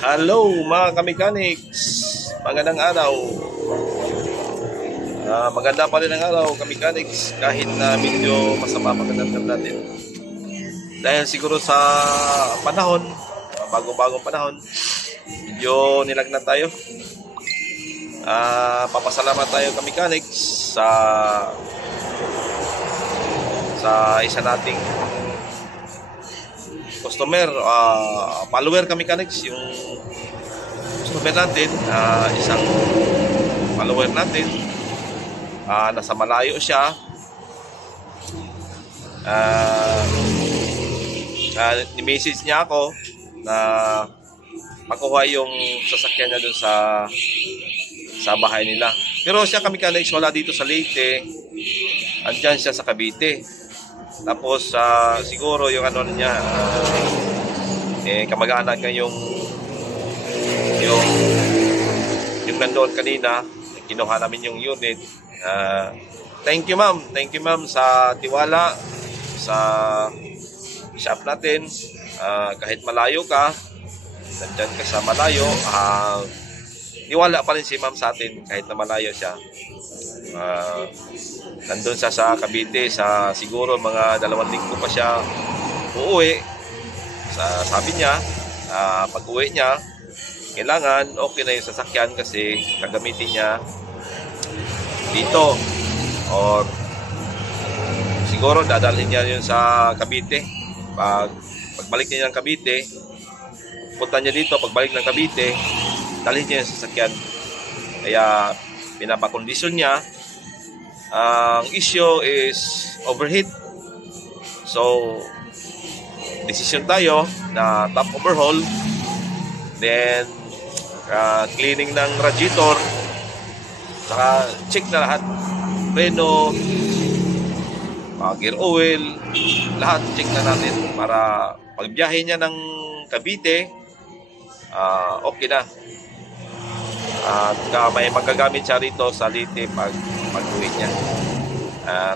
Hello mga kamechanics, magandang araw. Maganda pa rin ang araw kamechanics kahit na medyo masama magandang natin. Dahil siguro sa panahon, bagong-bagong panahon, medyo nilagnat tayo. Papasalamat tayo kamechanics sa isa nating customer, follower kamechanics, yung customer natin, isang follower natin, nasa malayo siya, ni-message niya ako na makuha yung sasakyan niya dun sa bahay nila. Pero siya kamechanics wala dito sa Leyte, andyan siya sa Cavite. Tapos siguro yung ano niya, kamag-anak niya yung nandoon kanina, kinuha namin yung unit. Thank you ma'am sa tiwala sa shop natin. Kahit malayo ka, nandyan ka sa malayo, tiwala pa rin si ma'am sa atin kahit na malayo siya. Nandun siya sa Cavite, siguro mga 2 linggo pa siya uuwi. Sabi niya, pag uwi niya, kailangan okay na yung sasakyan kasi gagamitin niya dito, or siguro dadalhin niya yun sa Cavite. Pagbalik niya ng Cavite, punta niya dito, pagbalik ng Cavite, dalhin niya yung sasakyan. Kaya pinapakondisyon niya. Ang issue is overheat. So, decision tayo na top overhaul, then cleaning ng radiator, saka check na lahat, preno, gear oil, lahat check na natin para pagbiyahe niya ng Cavite, okay na. At may magagamit siya rito sa Leyte pag-uwi niya.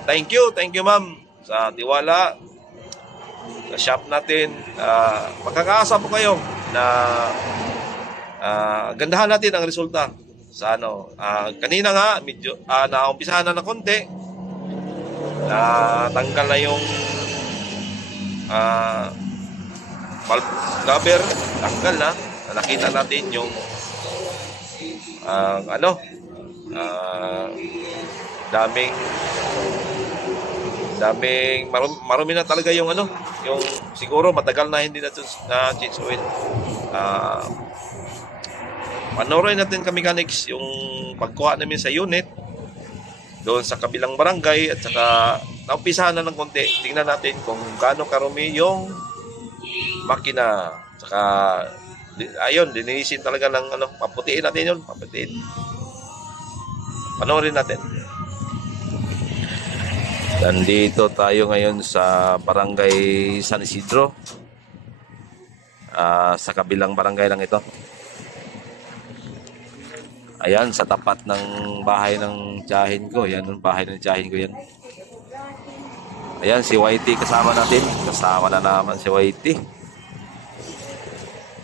Thank you ma'am sa tiwala sa shop natin. Magkakaasa po kayo na gandahan natin ang resulta sa kanina nga medyo naumpisahan na ng konti, tanggal na yung valve cover, tanggal na. Nakita natin yung daming marumi na talaga yung yung siguro matagal na hindi na change oil. Panoorin natin kamechanics yung pagkuha namin sa unit doon sa kabilang barangay, at saka naumpisahan na ng konti. Tingnan natin kung gaano karumi yung makina. Saka ayun, dininisin talaga ng paputiin natin yun, paputiin. Panoorin natin. Nandito tayo ngayon sa barangay San Isidro, sa kabilang barangay lang ito. Ayan, sa tapat ng bahay ng tiyahin ko. Yan, yung bahay ng tiyahin ko yan. Ayan, si Whitey kasama natin. Kasama na naman si Whitey.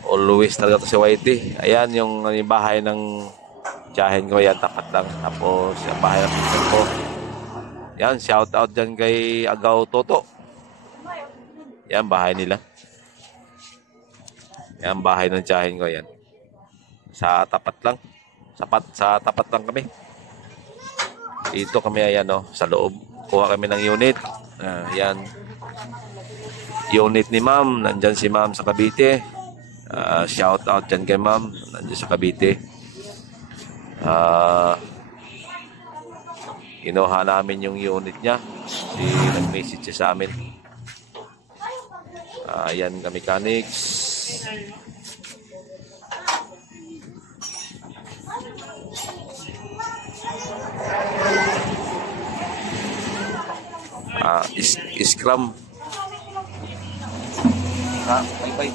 Always talaga to si Whitey. Ayan yung bahay ng tiyahin ko. Yan, tapat lang. Tapos yung bahay ng pinsan ko. Yan, shout out dyan kay Agaw Toto. Yan, bahay nila. Yan, bahay ng tiyahin ko. Yan, sa tapat lang. Sa tapat lang kami. Dito kami, ayan sa loob. Kuha kami ng unit. Yan, unit ni ma'am. Nandyan si ma'am sa Cavite. Shout out dyan kay ma'am, nandiyan sa Cavite. Kinuha namin yung unit niya. Nag-message siya sa amin. Ayan kamechanics. Scrum. Bye-bye.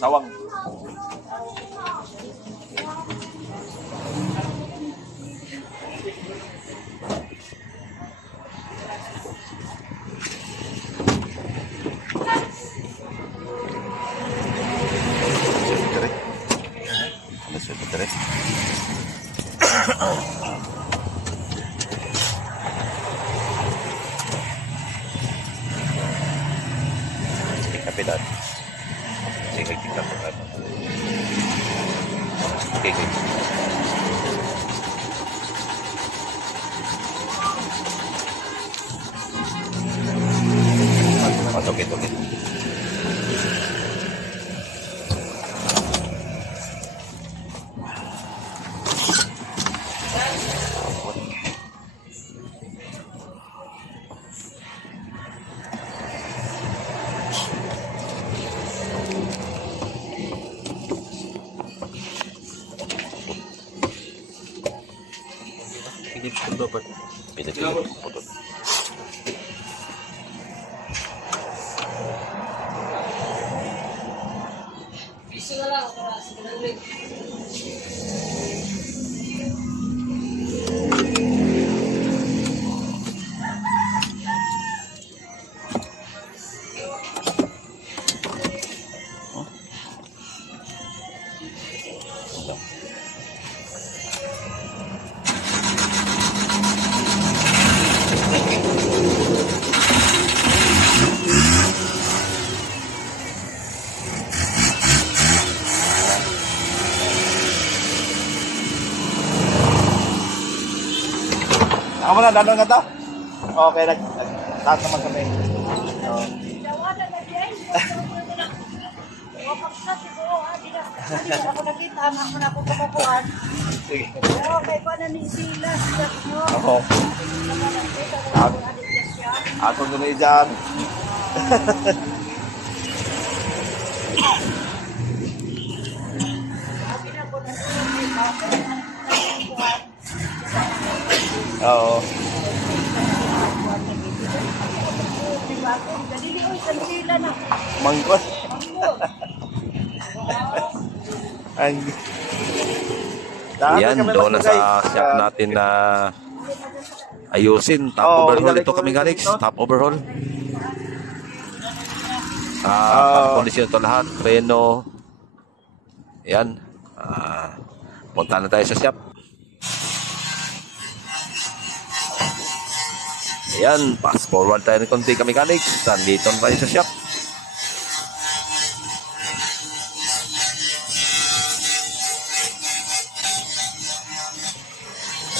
Sawang. Ito rin. Sige, kapitan. Sige, tingnan mo. Okay, okay. Okay, okay. Putol. Ako na, danon nga to? Okay, nagtaat naman kami. Ako nakita, ako na ako kamapuan. Sige. Okay, paano ni Sila? Ako. Ako doon dyan. Oo. Mangkot. Yan, doon na sa shop natin na ayusin. Top overhaul ito kami Ganix. Top overhaul. Pang-kondisyon ito lahat. Preno. Yan. Punta na tayo sa shop. Ayan, fast forward tayo ng konti kami Ganix. Nandito na tayo sa shop.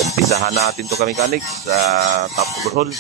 Umpisahan natin to kami Ganix sa top overhaul.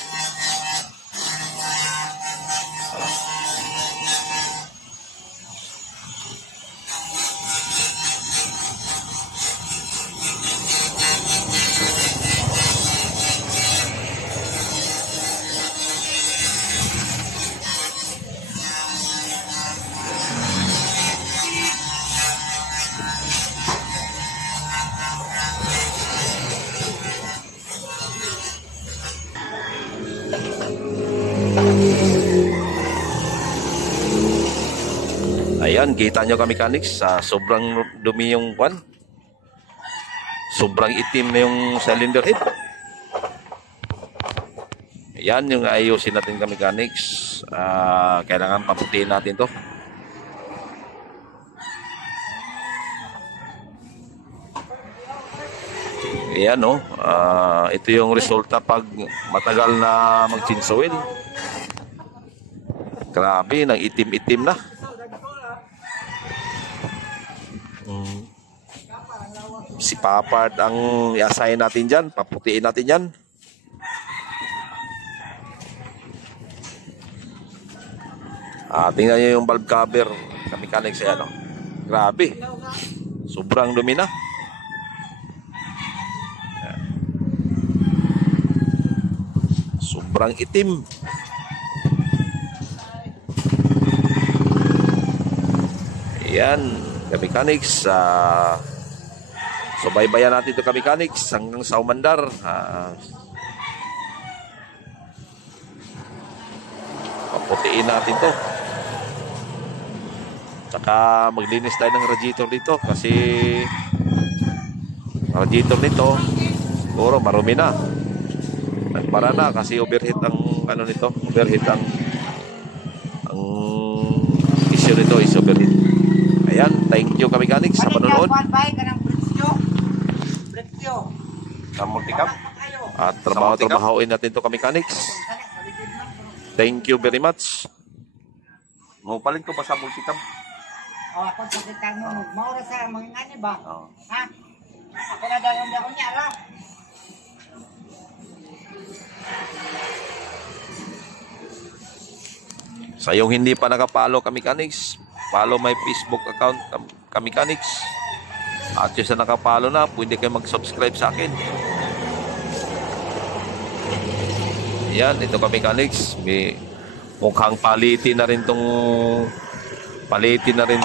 Ayan, kita nyo kami Ganix, sobrang dumi yung kwan. Sobrang itim na yung cylinder head. Ayan, yung ayusin natin kami Ganix. Kailangan paputiin natin to. Ayan, no. Ito yung resulta pag matagal na mag-change oil. Grabe, nang itim-itim na. Si Papart ang i-assign natin dyan. Paputiin natin yan. Tingnan nyo yung valve cover kami Ganix. Ayan, no? Grabe. Sobrang dumi na. Sobrang itim. Ayan, kami Ganix. So baybayan natin ito kami Ganix hanggang sa umandar. Paputiin natin to. Tsaka maglinis tayo ng radiator dito kasi radiator nito siguro marumi na. Nagpara na kasi overheat ang ano nito, overheat ang issue nito is overheat. Ayan, thank you kami Ganix sa panonood. kayo. Sa multicam. Wala pa kayo. At trabaho-trabahoin natin to mechanics. Thank you very much. Mapalit ko pa sa multicam. O, ako sa kita mo. Maura sa mga ngani ba? Oh. Ha? Ako na dalawang ako niya, ala. Sa yung hindi pa nakapalo ka mechanics, follow my Facebook account ka mechanics. At yung sa nakapalo na, pwede kayo mag-subscribe sa akin. Yan, ito ka mechanics. May mukhang palitin na rin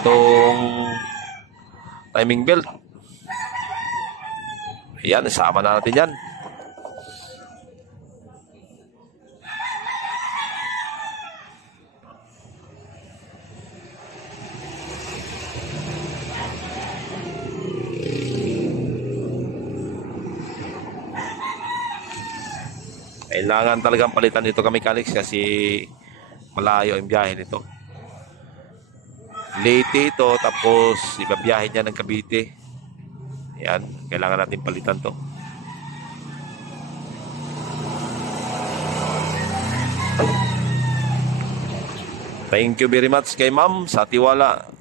tong timing belt. Yan, isama na natin yan. Kailangan talagang palitan ito ka mechanics kasi malayo ang biyahe nito. Leyte ito, tapos ibabiyahe niya ng Cavite. Yan, kailangan natin palitan to. Thank you very much kay ma'am sa tiwala.